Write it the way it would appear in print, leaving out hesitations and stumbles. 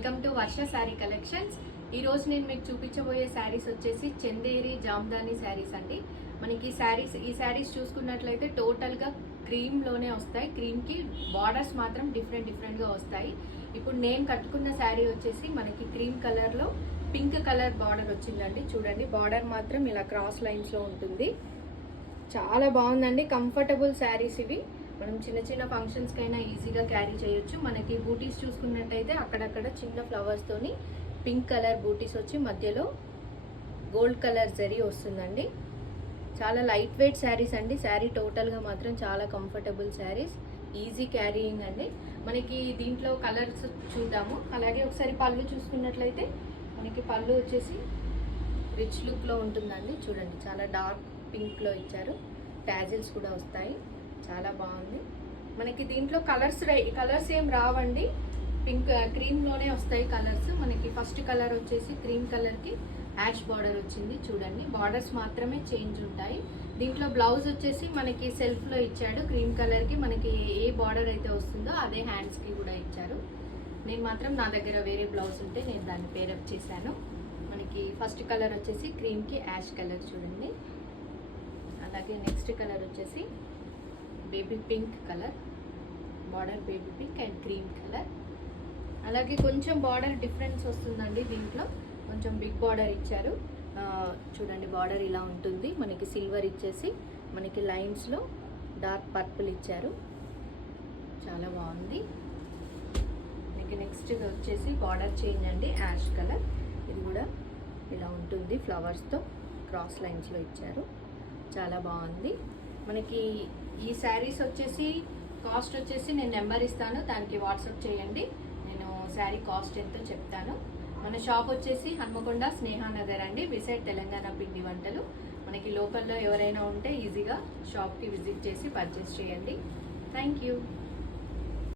Welcome to Varsha sari collections. ఈ రోజు నేను మీకు చూపించబోయే శారీస్ వచ్చేసి చందేరి జామ్దాని శారీస్ అండి. మనకి ఈ శారీస్ చూసుకున్నట్లయితే టోటల్ గా క్రీమ్ లోనే వస్తాయి. క్రీమ్ కి బార్డర్స్ మాత్రం డిఫరెంట్ గా వస్తాయి. ఇప్పుడు నేను కట్టుకున్న శారీ వచ్చేసి మనకి క్రీమ్ కలర్ లో పింక్ కలర్ బార్డర్ వచ్చిందండి. చూడండి, బార్డర్ మాత్రం ఇలా క్రాస్ లైన్స్ లో ఉంటుంది. చాలా బాగుందండి. కంఫర్టబుల్ శారీస్ ఇవి. మనం చిన్న ఫంక్షన్స్ కైనా ఈజీగా క్యారీ చేయొచ్చు. మనకి బూటీస్ చూసుకున్నట్టయితే అక్కడక్కడ చిన్న ఫ్లవర్స్ తోని పింక్ కలర్ బూటీస్ వచ్చి మధ్యలో గోల్డ్ కలర్ జరీ వస్తుందండి. చాలా లైట్ వెయిట్ శారీస్ అండి. శారీ టోటల్ గా మాత్రం చాలా కంఫర్టబుల్ శారీస్, ఈజీ క్యారీయింగ్ అండి. మనకి దీంట్లో కలర్స్ చూద్దాము. అలాగే ఒకసారి పళ్ళు చూసుకున్నట్లయితే మనకి పళ్ళు వచ్చేసి రిచ్ లుక్ లో ఉంటుందండి. చూడండి, చాలా డార్క్ పింక్ లో ఇచ్చారు. టాజిల్స్ కూడా వస్తాయి. చాలా బాగుంది. మనకి దీంట్లో కలర్స్ ఏం రావండి. పింక్ క్రీమ్ లోనే వస్తాయి కలర్స్. మనకి ఫస్ట్ కలర్ వచ్చేసి క్రీమ్ కలర్ కి యాష్ బార్డర్ వచ్చింది. చూడండి, బార్డర్స్ మాత్రమే చేంజ్ ఉంటాయి. దీంట్లో బ్లౌజ్ వచ్చేసి మనకి సెల్ఫ్ లో ఇచ్చాడు. క్రీమ్ కలర్ కి మనకి ఏ బార్డర్ అయితే వస్తుందో అదే హ్యాండ్స్ కి కూడా ఇచ్చారు. నేను మాత్రం నా దగ్గర వేరే బ్లౌజ్ ఉంటే నేను దాన్ని పేరప్ చేశాను. మనకి ఫస్ట్ కలర్ వచ్చేసి క్రీమ్ కి యాష్ కలర్ చూడండి. అలాగే నెక్స్ట్ కలర్ వచ్చేసి baby pink colour, border baby pink and cream colour. అలాగే కొంచెం బార్డర్ డిఫరెన్స్ వస్తుందండి. దీంట్లో కొంచెం బిగ్ బార్డర్ ఇచ్చారు. చూడండి, బార్డర్ ఇలా ఉంటుంది. మనకి సిల్వర్ ఇచ్చేసి మనకి లైన్స్లో డార్క్ పర్పుల్ ఇచ్చారు. చాలా బాగుంది. మనకి నెక్స్ట్ వచ్చేసి బార్డర్ చేంజ్ అండి, యాష్ కలర్. ఇది కూడా ఇలా ఉంటుంది, ఫ్లవర్స్తో క్రాస్ లైన్స్లో ఇచ్చారు. చాలా బాగుంది. మనకి ఈ శారీస్ వచ్చేసి కాస్ట్ వచ్చేసి నేను నెంబర్ ఇస్తాను, దానికి వాట్సాప్ చేయండి. నేను శారీ కాస్ట్ ఎంతో చెప్తాను. మన షాప్ వచ్చేసి హన్మకొండ స్నేహానగర్ అండి, బిసైడ్ తెలంగాణ పిండి వంటలు. మనకి లోకల్లో ఎవరైనా ఉంటే ఈజీగా షాప్కి విజిట్ చేసి పర్చేస్ చేయండి. Thank you.